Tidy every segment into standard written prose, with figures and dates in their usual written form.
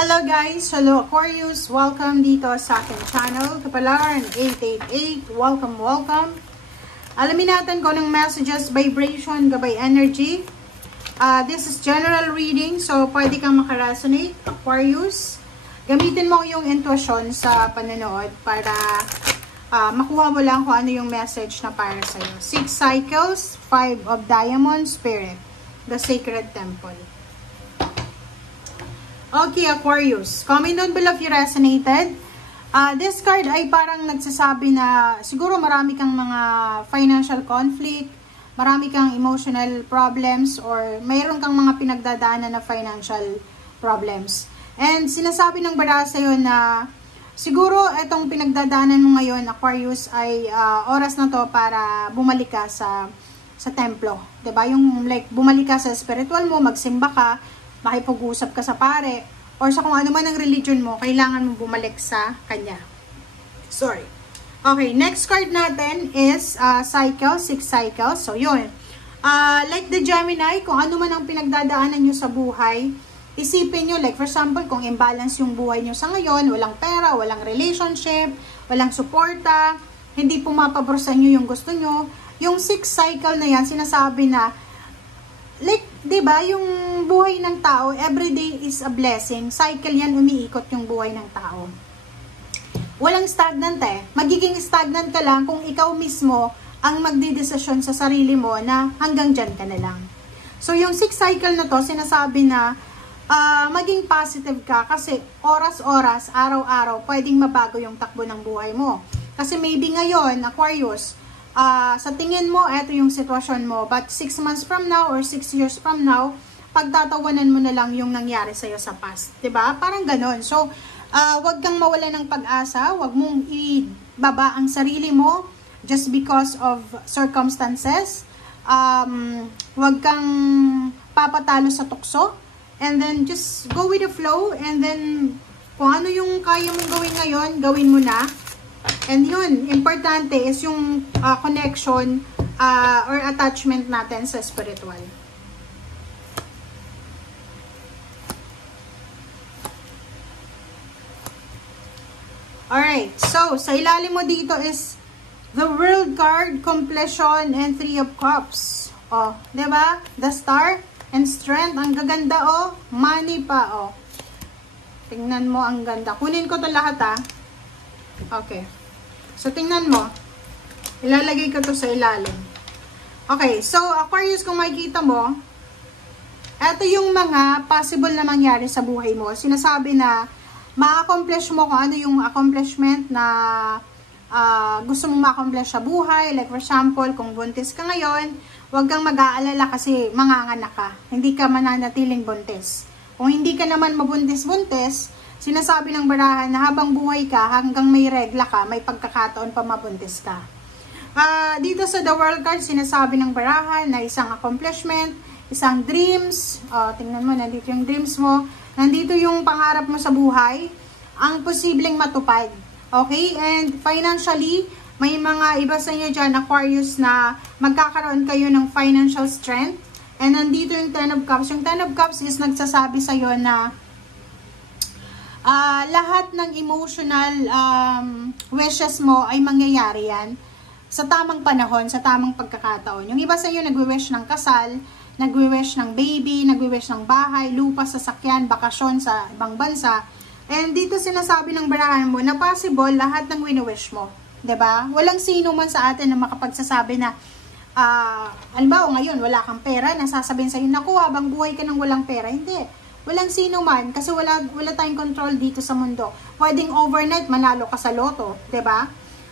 Hello guys! Hello Aquarius! Welcome dito sa aking channel. Kapalaran 888. Welcome! Alamin natin kung anong messages, vibration, gabay energy. This is general reading, so pwede kang makaresonate, Aquarius. Gamitin mo yung intuition sa panonood para makuha mo lang kung ano yung message na para sa'yo. 6 cycles, 5 of diamonds, spirit, the sacred temple. Okay, Aquarius. Comment down below if you resonated. This card ay parang nagsasabi na siguro marami kang mga financial conflict, marami kang emotional problems, or mayroon kang mga pinagdadaanan na financial problems. And sinasabi ng baraha sa'yo na siguro itong pinagdadaanan mo ngayon, Aquarius, ay oras na to para bumalik ka sa templo. 'Di ba? Yung like bumalik ka sa spiritual mo, magsimba ka, makipag-usap ka sa pare, or sa kung ano man ang religion mo, kailangan mo bumalik sa kanya. Sorry. Okay, next card natin is cycle, 6 cycles. So, yun. Like the Gemini, kung ano man ang pinagdadaanan nyo sa buhay, isipin nyo, like for example, kung imbalance yung buhay nyo sa ngayon, walang pera, walang relationship, walang suporta, hindi pumapabor sa inyo yung gusto nyo, yung 6 cycle na yan, sinasabi na, like, 'di ba, yung buhay ng tao, every day is a blessing. Cycle yan, umiikot yung buhay ng tao. Walang stagnant eh. Magiging stagnant ka lang kung ikaw mismo ang magdidesisyon sa sarili mo na hanggang dyan ka na lang. So, yung 6 cycle na to, sinasabi na maging positive ka kasi oras-oras, araw-araw, pwedeng mabago yung takbo ng buhay mo. Kasi maybe ngayon, Aquarius, sa tingin mo, eto yung sitwasyon mo. But 6 months from now or 6 years from now, pagtatawanan mo na lang yung nangyari sa'yo sa past. 'Di ba? Parang ganon. So, wag kang mawala ng pag-asa. Wag mong ibaba ang sarili mo just because of circumstances. Wag kang papatalo sa tukso. And then, just go with the flow. And then, kung ano yung kaya mong gawin ngayon, gawin mo na. And yun, importante is yung connection or attachment natin sa spiritual. Alright, so sa ilalim mo dito is the World card, completion, and 3 of Cups. Oh, 'di ba? The Star and Strength, ang gaganda oh. Money pa oh. Tingnan mo, ang ganda. Kunin ko 'to lahat ah. Okay. So, tingnan mo. Ilalagay ko to sa ilalim. Okay. So, Aquarius, kung makikita mo, eto yung mga possible na mangyari sa buhay mo. Sinasabi na ma-accomplish mo kung ano yung accomplishment na gusto mong ma-accomplish sa buhay. Like, for example, kung buntis ka ngayon, huwag kang mag-aalala kasi manganganak ka. Hindi ka mananatiling buntis. Kung hindi ka naman mabuntis-buntis, sinasabi ng barahan na habang buhay ka, hanggang may regla ka, may pagkakataon pa mabuntis ka. Dito sa The World card, sinasabi ng barahan na isang accomplishment, isang dreams. Tingnan mo, nandito yung dreams mo. Nandito yung pangarap mo sa buhay, ang posibleng matupad. Okay? And financially, may mga iba sa inyo dyan, Aquarius, na magkakaroon kayo ng financial strength. And nandito yung 10 of Cups. Yung 10 of Cups is nagsasabi sa'yo na lahat ng emotional wishes mo ay mangyayari yan sa tamang panahon, sa tamang pagkakataon. Yung iba sa inyo nagwi-wish ng kasal, nagwi-wish ng baby, nagwi-wish ng bahay, lupa, sasakyan, bakasyon sa ibang bansa. And dito sinasabi ng barahan mo na possible lahat ng wini-wish mo. 'Di ba? Walang sino man sa atin na makapagsasabi na halimbawa ngayon wala kang pera, nasasabihin sa'yo, naku, habang buhay ka nang walang pera. Hindi. Walang sino man kasi wala tayong control dito sa mundo. Pwedeng overnight manalo ka sa loto, 'di ba?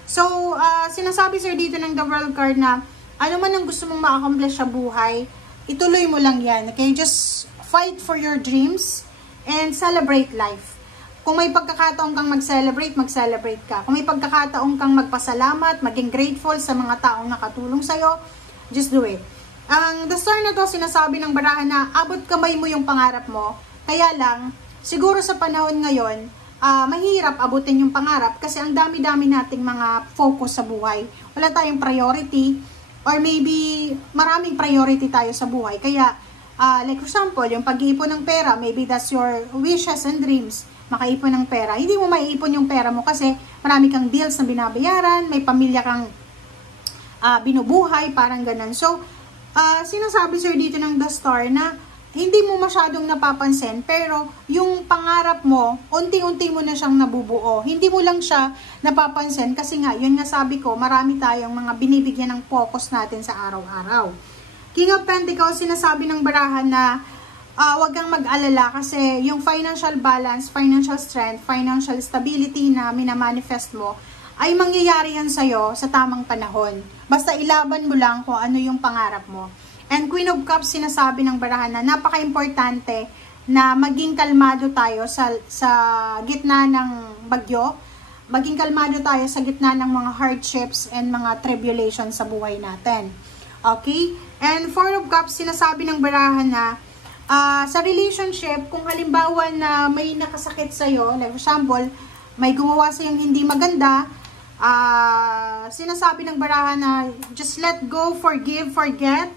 So, sinasabi sir dito ng The World card na ano man ang gusto mong ma-accomplish sa buhay, ituloy mo lang 'yan. Okay? Just fight for your dreams and celebrate life. Kung may pagkakataon kang mag-celebrate ka. Kung may pagkakataon kang magpasalamat, maging grateful sa mga taong nakatulong sa'yo, just do it. Ang The Star na to, sinasabi ng barahan na abot kamay mo yung pangarap mo. Kaya lang, siguro sa panahon ngayon, mahirap abutin yung pangarap kasi ang dami-dami nating mga focus sa buhay. Wala tayong priority or maybe maraming priority tayo sa buhay. Kaya Like for example, yung pag-iipon ng pera, maybe that's your wishes and dreams, makaipon ng pera. Hindi mo maiipon yung pera mo kasi marami kang bills na binabayaran, may pamilya kang binubuhay, parang ganun. So, sinasabi sir dito ng The Star na hindi mo masyadong napapansin, pero yung pangarap mo, unti-unti mo na siyang nabubuo. Hindi mo lang siya napapansin kasi nga, yun nga sabi ko, marami tayong mga binibigyan ng focus natin sa araw-araw. King of Pentacles, sinasabi ng barahan na wag kang mag-alala kasi yung financial balance, financial strength, financial stability na minamanifest mo, ay mangyayari yan sa'yo sa tamang panahon. Basta ilaban mo lang kung ano yung pangarap mo. And Queen of Cups, sinasabi ng barahan na napaka-importante na maging kalmado tayo sa gitna ng bagyo. Maging kalmado tayo sa gitna ng mga hardships and mga tribulations sa buhay natin. Okay? And Four of Cups, sinasabi ng barahan na sa relationship, kung halimbawa na may nakasakit sa'yo, like for example, may gumawa sa'yong hindi maganda, sinasabi ng barahan na just let go, forgive, forget.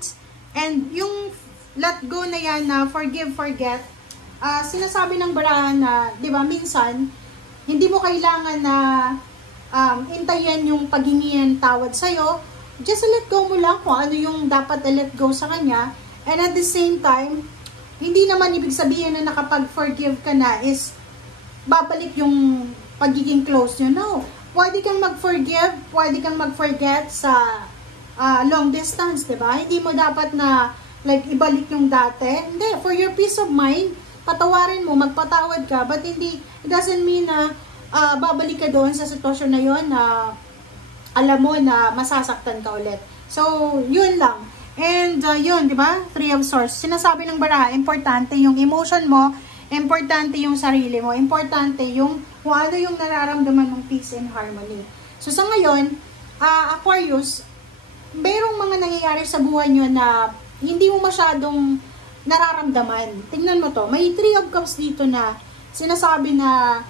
And yung let go na yan na forgive, forget, sinasabi ng barahan na, di ba, minsan, hindi mo kailangan na intayin yung paghingian tawad sa'yo. Just let go mo lang kung ano yung dapat let go sa kanya. And at the same time, hindi naman ibig sabihin na nakapag-forgive ka na is babalik yung pagiging close nyo. No. Pwede kang mag-forgive, pwede kang mag-forget sa long distance, diba? Hindi mo dapat na like ibalik yung dati. Hindi, for your peace of mind, patawarin mo, magpatawad ka, but hindi, it doesn't mean na babalik ka doon sa sitwasyon na yon na alam mo na masasaktan ka ulit. So, yun lang. And yun, diba? Three of Swords. Sinasabi ng baraha, importante yung emotion mo, importante yung sarili mo, importante yung kung ano yung nararamdaman ng peace and harmony. So, sa ngayon, Aquarius, mayroong mga nangyayari sa buhay nyo na hindi mo masyadong nararamdaman. Tingnan mo to. May Three of Cups dito na sinasabi na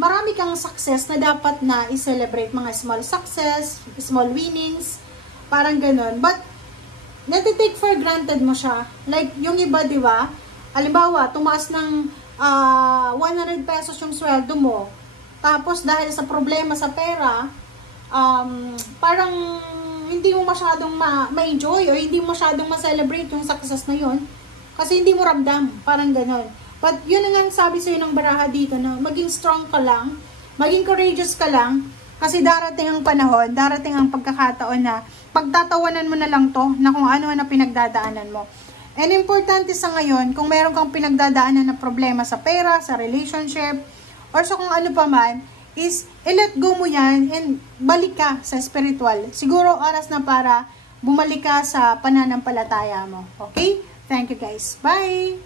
marami kang success na dapat na i-celebrate. Mga small success, small winnings, parang ganun. But, natitake for granted mo siya. Like, yung iba, di ba? Halimbawa, tumaas ng 100 pesos yung sweldo mo. Tapos, dahil sa problema sa pera, parang hindi mo masyadong ma-enjoy or hindi mo masyadong ma-celebrate yung success na yun kasi hindi mo ramdam, parang ganon. But yun nga sabi sa'yo ng baraha dito na maging strong ka lang, maging courageous ka lang kasi darating ang panahon, darating ang pagkakataon na pagtatawanan mo na lang to na kung ano na pinagdadaanan mo. And importante sa ngayon, kung meron kang pinagdadaanan na problema sa pera, sa relationship, or sa kung ano pa man, is i-let go mo yan and balik ka sa spiritual. Siguro oras na para bumalik ka sa pananampalataya mo. Okay? Thank you guys. Bye!